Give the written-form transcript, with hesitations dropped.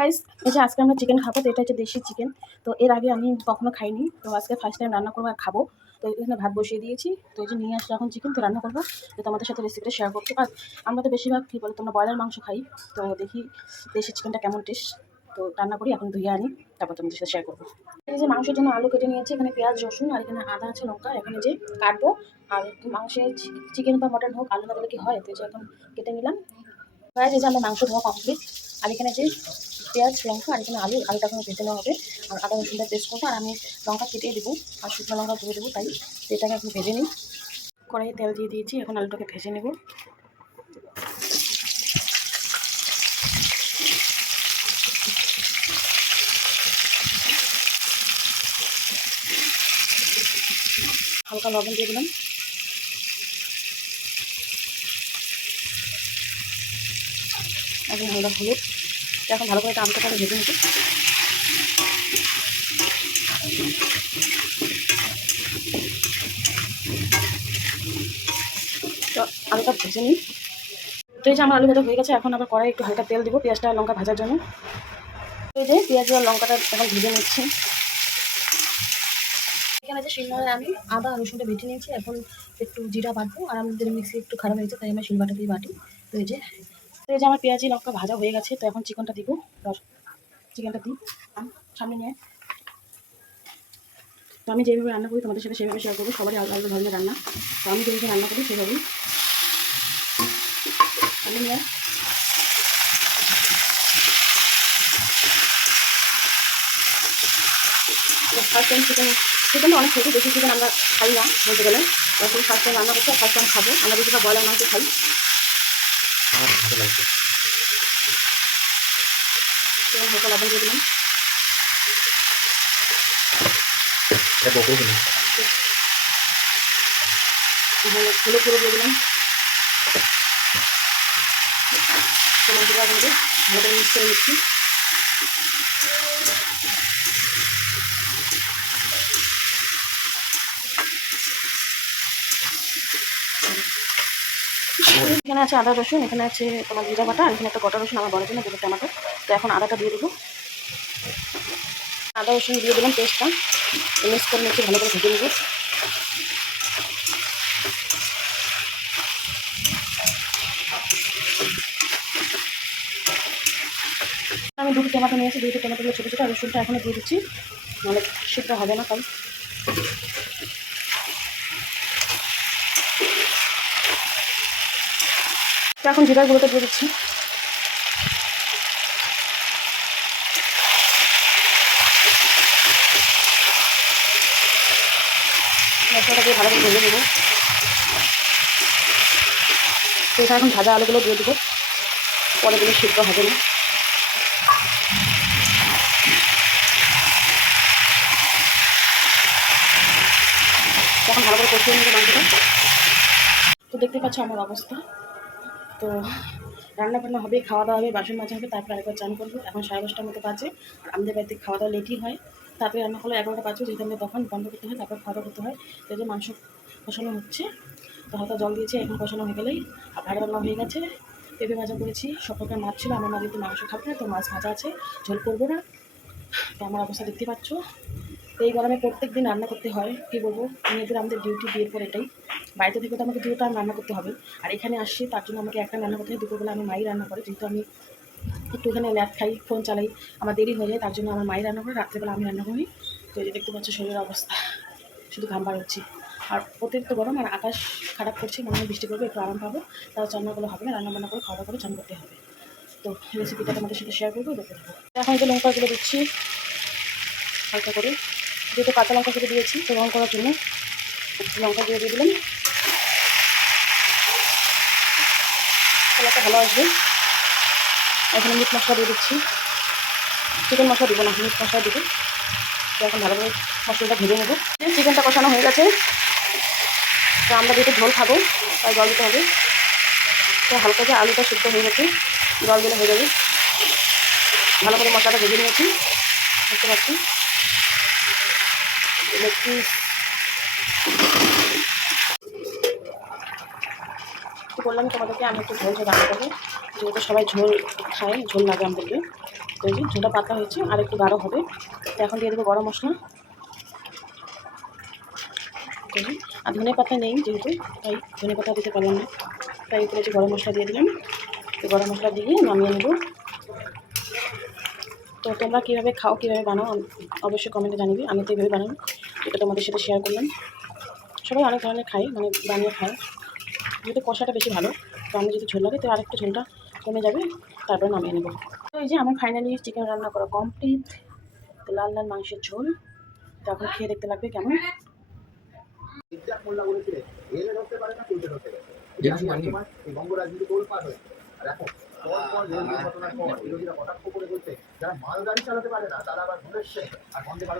Guys, এই যে আজকে আমরা চিকেন খাবো, তো এটা হচ্ছে দেশি চিকেন। তো এর আগে আমি কখনো খাইনি, তো আজকে ফার্স্ট টাইম রান্না করবো আর খাবো। তো এখানে ভাত বসিয়ে দিয়েছি, তো এই যে নিয়ে আসলে এখন চিকেন তো রান্না করবো। তো তোমাদের সাথে রেসিপিটা শেয়ার করতে। আর আমরা তো বেশিরভাগ কী বলে তোমরা ব্রয়লার মাংস খাই, তো দেখি দেশি চিকেনটা কেমন টেস্ট। তো রান্না করি, এখন ধুয়ে আনি, তারপর তোমাদের সাথে শেয়ার করবো। এই যে মাংসের জন্য আলু কেটে নিয়েছি, এখানে পেঁয়াজ রসুন আর এখানে আদা আছে, লঙ্কা এখানে যে কাটবো। আর মাংসের চিকেন বা মটন হোক, আলু না দিলে কি হয়, তো এই যে এখন কেটে নিলাম। প্রায় যে আমরা মাংস ধোয়া কমপ্লিট। আর এখানে যে পেঁয়াজ লঙ্কা আর এখানে আলুটা এখন ভেজে নেওয়া হবে। আর আদা রসুনটা পেস্ট করবো, আর আমি লঙ্কা কেটে দেবো আর শুকনো লঙ্কা ধুয়ে দেবো, তাই এটাকে এখন ভেজে নিই। কড়াইয়ে তেল দিয়ে দিয়েছি, এখন আলুটাকে ভেজে নেব। হালকা লবণ দিয়ে দিলাম, এখন হালকা হলুদ। এখন ভালো করে আমটাকে ভেজে নিচ্ছি। তো আলুটা ভেজে নিই। তো এই যে আমার আলু ভাজা হয়ে গেছে, এখন আবার কড়াই একটু হালকা তেল দেবো পেঁয়াজটা লঙ্কা ভাজার জন্য। এই যে পেঁয়াজ আর লঙ্কাটা এখন ভেজে নিচ্ছি। এখানে যে শিলনোড়ায় আমি আদা আর রসুনটা বেটে নিয়েছি, এখন একটু জিরা বাটবো। আর আমাদের মিক্সি একটু খারাপ হয়েছে, তাই আমি শিলবাটা দিয়ে বাটি। তো এই যে আমার পেঁয়াজি লঙ্কা ভাজা হয়ে গেছে, তো এখন চিকেনটা দিব। চিকেনটা দিই সামনে নিয়ে। তো আমি যেভাবে রান্না করি তোমাদের সাথে সেভাবে শেয়ার করবো। সবারই আলাদা আলাদা ধরনের রান্না, তো আমি যেভাবে রান্না করি সেভাবেই সামনে নিয়ে। ফার্স্ট টাইম চিকেনটা অনেক খেতে, বেশি চিকেন আমরা খাই না বলতে গেলে। তখন ফার্স্ট টাইম রান্না করতে ফার্স্ট টাইম খাবো। আমরা বেশিরভাগ ব্রয়লার মাংস খাই। হালকা লবণ দিয়ে দিলাম, হলুদ গুঁড়ো দিয়ে দিলাম, টমেটোটা ভালো করে মিক্স করে নিচ্ছি। এখানে আছে আদা রসুন, এখানে আছে তোমার জিরা বাটা, আর এখানে একটা গোটা রসুন আমার বড় জন্য দুটো টমেটো। তো এখন আদাটা দিয়ে দেবো, আদা রসুন দিয়ে দিলাম, পেস্টটা মিক্স করে নিচ্ছি, ভালো করে ভেজে নেবো। আমি দুটো টমেটো নিয়েছি, দুটো টমেটোগুলো ছোটো ছোটো, আর রসুনটা এখনো দিয়ে দিচ্ছি, নাহলে সিদ্ধ হবে না। তাই এখন জিরার গুঁড়োটা দিয়ে দিচ্ছি। মশলাটা দিয়ে ভালো করে ভেজে নেবো। তো এটা এখন ভাজা আলুগুলো দিয়ে দেবো, পরে দিলে সিদ্ধ হবে না। এখন ভালো করে কষিয়ে নেবো মাংসটা। তো দেখতে পাচ্ছ আমার অবস্থা। তো রান্না বান্না হবে, খাওয়া দাওয়া হবে, বাসন মাজা হবে, তারপর আরেকবার চান করবো। এখন 10:30টার মতো বাজে, আর আমাদের বাড়িতে খাওয়া দাওয়া লেটই হয়। তারপরে রান্না হলো 11টা বাজে, যেহেতু আমাদের তখন বন্ধ করতে হয়, তারপর খাওয়া দাওয়া করতে হয়। তো এই যে মাংস কষানো হচ্ছে, তো হালকা জল দিয়েছি, এখন কষানো হয়ে গেলেই আর ভাড়া রান্না হয়ে গেছে। পেঁপে ভাজা করেছি, সব প্রকার মাছ ছিল। আমার মা যেহেতু মাংস খাবে না, তো মাছ ভাজা আছে, ঝোল করবো না। তো আমার অবস্থা দেখতে পাচ্ছ। তো এই গরমে প্রত্যেক দিন রান্না করতে হয়, কী বলবো, মেয়েদের আমাদের ডিউটি, বিয়ের পর এটাই। বাড়িতে থেকে তো আমাকে 2 টাইম রান্না করতে হবে, আর এখানে আসছি তার জন্য আমাকে একটা রান্না করতে হয়। দুপুরবেলা আমি মাই রান্না করে, যেহেতু আমি একটু এখানে ল্যাপ খাই, ফোন চালাই, আমার দেরি হয়ে যায়, তার জন্য আমার মাই রান্না করে, রাত্রেবেলা আমি রান্না করি। তো এই যে দেখতে পাচ্ছ শরীরের অবস্থা, শুধু ঘাম বার হচ্ছে। আর অতিরিক্ত গরম, আর আকাশ খারাপ করছে, মনে হয় বৃষ্টি করবে, একটু আরাম পাবো। তাও রান্নাগুলো হবে না, রান্না বান্না করে খাওয়া দাওয়া করে চান করতে হবে। তো রেসিপিটা তোমাদের সাথে শেয়ার করবো, দেখতে থাকবো। এখন যে লঙ্কাগুলো দিচ্ছি হালকা করে, যেহেতু কাঁচা লঙ্কা কেটে দিয়েছি, তো রং করার জন্য লঙ্কা দিয়ে দিলাম। কালারটা ভালো আসবে। এখানে মিট মশলা দিয়ে দিচ্ছি, চিকেন মশলা দিব না, মিট মশলা দিব। তো এখন ভালো করে মশলাটা ভেজে নেবো। চিকেনটা কষানো হয়ে গেছে, তো আমরা যেহেতু ঝোল খাবো তাই জল দিতে হবে। তো হালকা যে আলুটা সিদ্ধ হয়ে গেছে, জল দিলে হয়ে যাবে। ভালো করে মশলাটা ভেজে নিয়েছি, দেখতে পাচ্ছি। তো বললাম তোমাদেরকে আমি একটু ঝোল রান্না করবো, যেহেতু সবাই ঝোল খায়, ঝোল লাগে আমাদেরকে। তো এই যে ঝোলটা পাতলা হয়েছে, আর একটু গাঢ় হবে। তো এখন দিয়ে দেবো গরম মশলা। আর ধনে পাতা নেই যেহেতু, তাই ধনে পাতা দিতে পারলাম না, তাই উপরে যে গরম মশলা দিয়ে দিলাম। তো গরম মশলা দিয়ে নামিয়ে নেব। তো তোমরা কীভাবে খাও, কীভাবে বানাও অবশ্যই কমেন্টে জানিবে। আমি তো এইভাবে বানাই, এটা তোমাদের সাথে শেয়ার করলাম। সবাই অনেক ধরনের খায়, মানে বানিয়ে খায়, যেহেতু কষাটা বেশি ভালো। তো আমি যদি ঝোল লাগে তো আরেকটু ঝোলটা কমে যাবে, তারপরে নামিয়ে নেব। তো এই যে আমার ফাইনালি চিকেন রান্না করা কমপ্লিট। তো লাল লাল মাংসের ঝোল। তো এখন খেয়ে দেখতে লাগবে কেমন। যারা মালগাড়ি চালাতে পারে না তারা আবার ঘুরেছে আর বন্দে ভারত